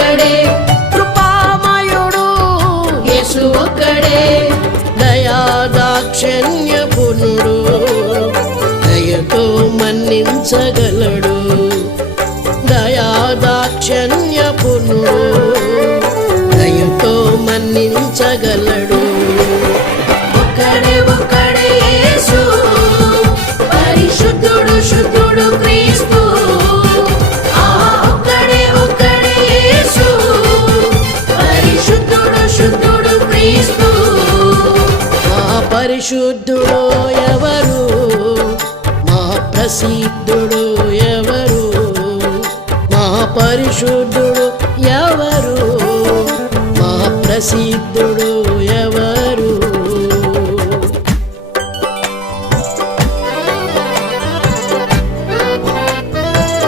ఒక్కడే, కృపామయుడు యేసు ఒక్కడే, దయాదాక్షణ్య పునుడు దయతో మన్నించగలడు. దయాదాక్షణ్య పునుడు దయతో మన్నించగలడు. ఒక్కడే ఒక్కడే యేసు, పరిశుద్ధుడు శుద్ధుడు క్రీస్తు. ఒక్కడే ఒక్కడే యేసు, పరిశుద్ధుడు శుద్ధుడు క్రీస్తు. మా పరిశుద్ధుడు ఎవరు, మా ప్రసిద్ధుడు ఎవరు, మా పరిశుద్ధుడు ఎవరు, మా ప్రసిద్ధుడు